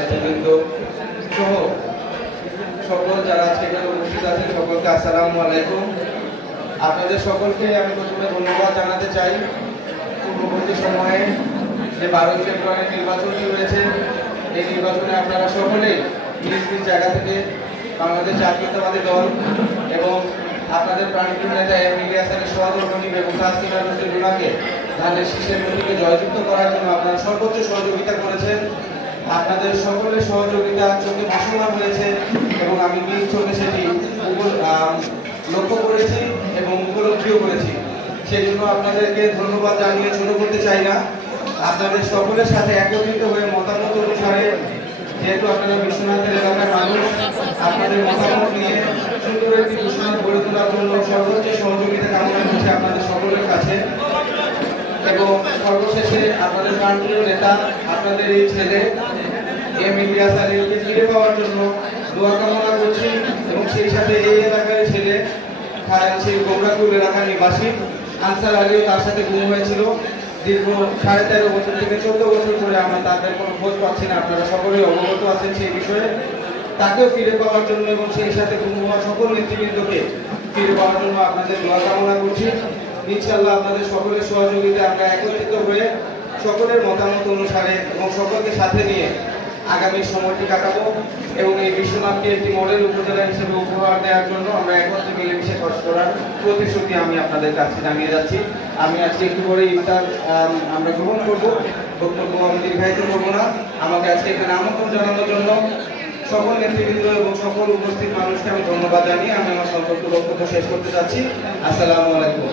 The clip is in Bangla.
নেতৃবৃন্দ সহ সকল যারা আজকে এখানে উপস্থিত আছেন সকলকে আসসালামু আলাইকুম। আপনাদের সকলকে আমি প্রথমে ধন্যবাদ জানাতে চাই। পূর্ববর্তী সময়ে যে 12 ফেব্রুয়ারি নির্বাচনটি হয়েছে, এই নির্বাচনে আপনারা সকলেই নিজ নিজ জায়গা থেকে বাংলাদেশ জাতীয়তাবাদী দল এবং আপনাদের প্রাণপ্রিয় নেতা এম ইলিয়াসের সহধর্মিণী বেগম তাসনিমা রুনাকে ধানের শীষের প্রতীকে জয়যুক্ত করার জন্য আপনারা সর্বোচ্চ সহযোগিতা করেছেন। আপনাদের সকলের সহযোগিতা চোখে ভাসমান হয়েছে এবং আমি নিজ চোখে সেটি লক্ষ্য করেছি এবং উপলব্ধিও করেছি। সেই জন্য আপনাদেরকে ধন্যবাদ জানিয়ে ছোট করতে চাই না। আপনাদের সকলের সাথে একত্রিত হয়ে মতামত অনুসারে, যেহেতু আপনারা বিশ্বনাথের এলাকার মানুষ, আপনাদের মতামত নিয়ে সুন্দর একটি বিশ্বনাথ গড়ে তোলার জন্য সর্বোচ্চ সহযোগিতা কামনা করছি আপনাদের সকলের কাছে। এবং সর্বশেষে আপনাদের প্রাণপ্রিয় নেতা, আপনাদের এই ছেলে এম ইলিয়াস আলীকে ফিরে পাওয়ার জন্য দোয়া কামনা করছি এবং সেই সাথে এই এলাকার ছেলে সেই গোমরাকুল এলাকার নিবাসী আনসার আলীও তার সাথে গুম হয়েছিল। দীর্ঘ 13.5 বছর থেকে 14 বছর ধরে আমরা তাদের কোনো খোঁজ পাচ্ছি না। আপনারা সকলেই অবগত আছেন সেই বিষয়ে। তাকেও ফিরে পাওয়ার জন্য এবং সেই সাথে গুম হওয়া সকল নেতৃবৃন্দকে ফিরে পাওয়ার জন্য আপনাদের দোয়া কামনা করছি। ইনশাআল্লাহ আপনাদের সকলের সহযোগিতায় আমরা একত্রিত হয়ে সকলের মতামত অনুসারে এবং সকলকে সাথে নিয়ে আগামী সময়টি কাটাবো এবং এই বিশ্বনাথকে একটি মডেল উপজেলা হিসেবে উপহার দেওয়ার জন্য আমরা একত্রে মিলেমিশে কাজ করার প্রতিশ্রুতি আমি আপনাদের কাছে জানিয়ে যাচ্ছি। আমি আজকে একটু পরে ইফতার আমরা গ্রহণ করবো। বক্তব্য আমি দীর্ঘায়িত করবো না। আমাকে আজকে এখানে আমন্ত্রণ জানানোর জন্য সকল নেতৃবৃন্দ এবং সকল উপস্থিত মানুষকে আমি ধন্যবাদ জানিয়ে আমি আমার সংক্ষিপ্ত বক্তব্য শেষ করতে চাচ্ছি। আসসালামু আলাইকুম।